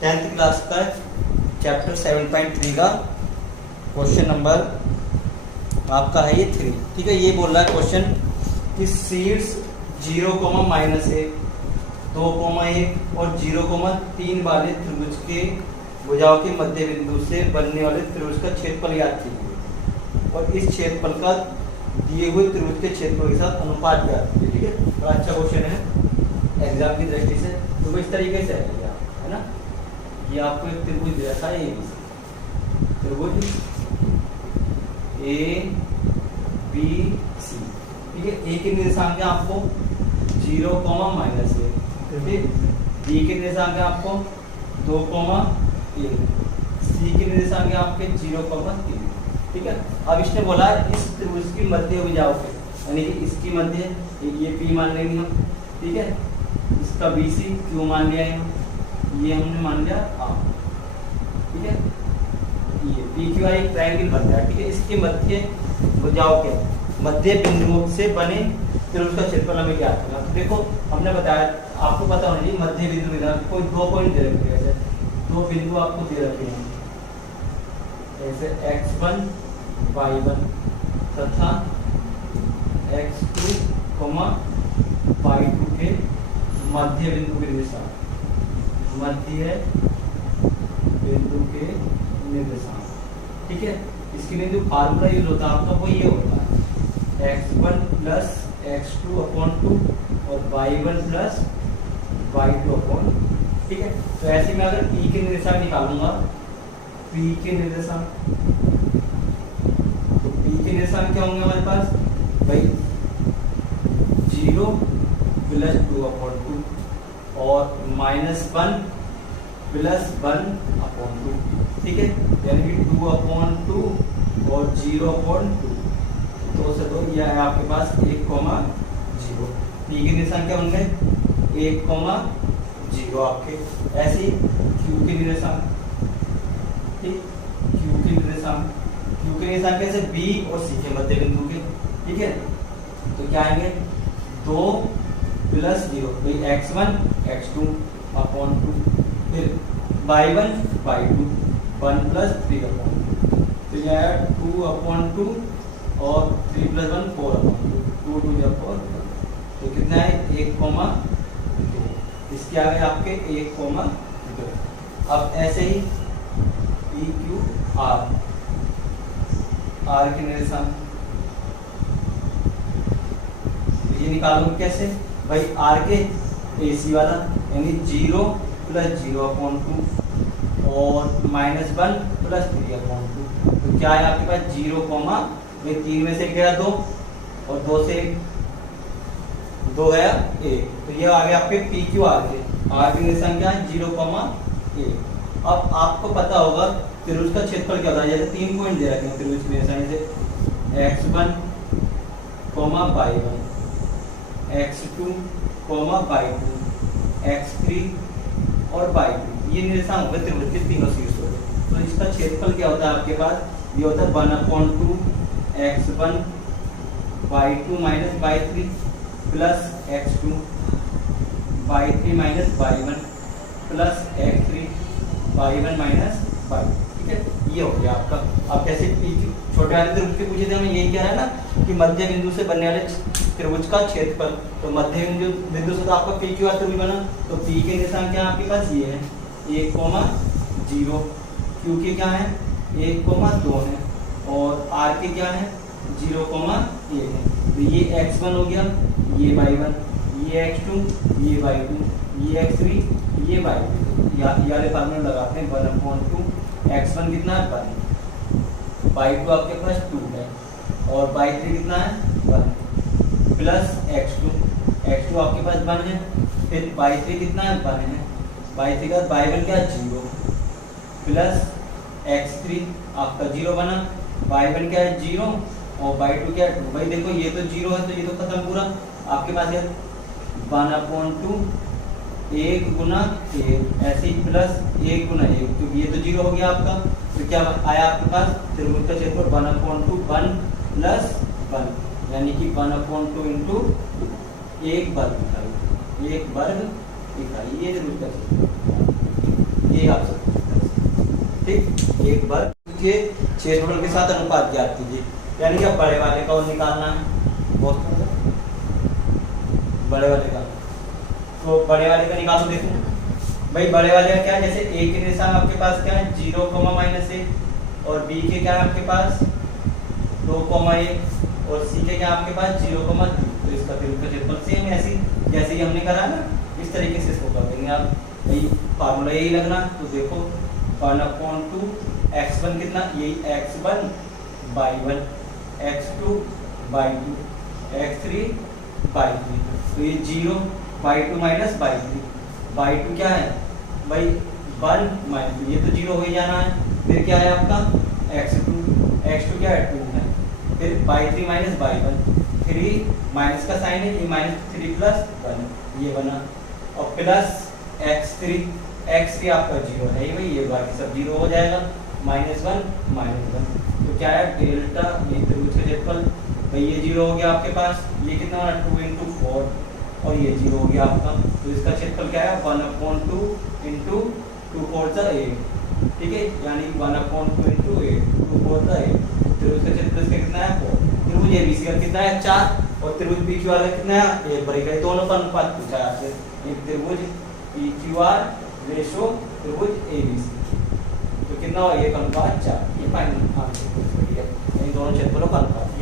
10th class का chapter 7.3 का question number आपका है ये 3। ठीक है, ये बोल रहा है क्वेश्चन कि सीड्स 0, -1, 2, 1 और 0, 3 वाले त्रिभुज के भुजाओं के मध्य बिंदु से बनने वाले त्रिभुज का क्षेत्रफल ज्ञात कीजिए और इस क्षेत्रफल का दिए हुए त्रिभुज के क्षेत्रफल के साथ अनुपात ज्ञात कीजिए। ठीक है, बड़ा अच्छा क्वेश्चन है एग्जाम की दृष्टि से। तो इस तरीके से है ना, ये आपको एक त्रिभुज जैसा है, त्रिभुज ए बी सी। ठीक है, ए के निर्देशांक है आपको 0, -1, ठीक। बी के निर्देशांक है आपको 2, 1, सी के निर्देशांक है आपके 0, 3। ठीक है, अब इसने बोला इस त्रिभुज की मध्य भुजाओं के, यानी कि इसकी मध्य ये पी मान लेंगे हम। ठीक है, इसका बी सी क्यू मान लिया है, ये हमने मान लिया आर। ठीक है, ये पी क्यू आई ट्रायंगल बन गया। ठीक है, इसके मध्य भुजाओं के मध्य बिंदुओं से बने त्रिभुज का क्षेत्रफल हमें ज्ञात करना। तो देखो हमने बताया, आपको पता होना चाहिए मध्य बिंदु इधर कोई 2 पॉइंट दे रखे हैं, ऐसे 2 बिंदु आपको दे रखे हैं, ऐसे x1 y1 तथा x2, y2 के मध्य बिंदु के निर्देशांक, मध्य बिंदु के निर्देशांक। ठीक है, इसके लिए जो फार्मूला यूज होता है आपका वो ये होता है x1 + x2/2 और y1 + y2/2। ठीक है, तो ऐसे में अगर p के निर्देशांक निकालूंगा, p के निर्देशांक, तो p के निर्देशांक क्या होंगे हमारे पास भाई 0 + 2/2 और -1 + 1/2। ठीक है, यानी कि 2/2 और 0/2, 2 से 2, यह है आपके पास 1,0। टी के निर्देशांक क्या होंगे 1,0 आपके। ऐसे ही क्यू के निर्देशांक, ठीक, क्यू के निर्देशांक कैसे बी और सी के मध्य बिंदु के। ठीक है, तो क्या आएंगे 2 + 0 x1 x2/2, फिर y1 y2 1 + 3/2, तो यह है 2/2 और 3 + 1 4/2, 2 2 या 4, तो कितना है 1,2। इसके आगे आपके 1,2। अब ऐसे ही पी क्यू आर, आर के निर्देशांक ये निकालोगे कैसे भाई, आर के AC वाला यानी 0 + 0/2 और -1 + 3/2, तो क्या है आपके पास 0, 3 में से गया 2 और 2 से 2 गया 1, तो ये आ गया आपके पी क्यू आर के। आर की निर्देशांक क्या है 0, 1। अब आपको पता होगा त्रिभुज का क्षेत्रफल क्या होता है, जैसे 3 पॉइंट दे रखे हैं त्रिभुज के निर्देशांक, जैसे x1, y1, x2, y2, x3 और y2, ये निर्देशांक होंगे त्रिभुज के तीनों शीर्ष हो गए। तो इसका क्षेत्रफल क्या होता है आपके पास, ये होता है 1/2 x1 y2 - y3 plus x2 y3 - y1 plus x3 y1 - y2। ठीक है, ये हो गया आपका। अब कैसे छोटे वाले त्रिभुज के पूछे थे हमें, यही क्या है ना कि मध्य बिंदु से बनने वाले त्रिभुज का क्षेत्रफल, तो मध्य बिंदु से तो आपका पी क्यू आर त्रिभुज बना, तो पी के निर्देशांक क्या है आपके पास ये है 1,0, क्यू के क्या है 1,2 है और आर के क्या है 0,1 है। तो ये x1 हो गया, ये y1, ये x2, ये y2, ये x3, ये y2। यार फार्मूला लगाते हैं 1/2, x1 कितना है 1, y2 आपके पास 2 है और y3 कितना है 1 प्लस x2 आपके पास 1 है, फिर y3 कितना है 1 है, y3 का y1 क्या है 0 प्लस x3 आपका 0 बना, y1 क्या है 0 और y2 क्या है 2। भाई देखो ये तो 0 है तो ये तो खत्म पूरा, आपके पास है 1/2 1 गुना 1, ऐसे ही प्लस 1 गुना 1, क्योंकि ये तो 0 हो गया आपका। तो क्या आया आपके पास त्रिभुज का क्षेत्रफल 1/2 1 + 1, यानी कि 1/2 इंटू 1 वर्ग इकाई, 1 वर्ग इकाई, ये त्रिभुज का क्षेत्रफल। ये आप सब ठीक। एक बार के क्षेत्रफल के साथ अनुपात ज्ञात कीजिए, यानी कि अब बड़े वाले का और निकालना है बहुत बड़े वाले का। तो बड़े वाले का निकालो। देखो भाई बड़े वाले का क्या है, जैसे ए के दिशा में आपके पास क्या है 0, -1 और बी के क्या है आपके पास 2, 1 और सी के क्या आपके पास 0, 2। तो इसका त्रिभुज का क्षेत्रफल सेम ऐसे जैसे ही हमने करा ना इस तरीके से इसको कर देंगे आप। यही फार्मूला यही लगना। तो देखो 1/2 x1 कितना, यही x1 y1, x2 y2, x3 y3। तो ये 0 y2 माइनस y3, y2 क्या है भाई 1 माइनस, ये तो 0 हो ही जाना है। फिर क्या है आपका x2 क्या है 2 है। फिर y3 माइनस y1, 3 माइनस का साइन है, ये -3 + 1 ये बना, और प्लस x3 आपका 0 है भाई, ये बाकी सब 0 हो जाएगा, -1 तो क्या है डेल्टा, ये त्रिभुज का क्षेत्रफल भाई ये 0 हो गया आपके पास। ये कितना 2 × 4 और ये 0 हो गया आपका। तो इसका क्षेत्रफल क्या है 1/2 × 2 4 8, ठीक है, यानी 1/2 × 8 2 4 8। त्रिभुज का क्षेत्रफल इसका कितना है 4। त्रिभुज एबीसी का कितना है 4 और त्रिभुज पीक्यूआर का कितना है 1 बराबर। दोनों का अनुपात पूछा है आपसे, एक त्रिभुज पीक्यूआर रेशो त्रिभुज एबीसी, तो कितना हुआ 1/4। ये फाइनल आंसर है, इन दोनों क्षेत्रफलों का अनुपात।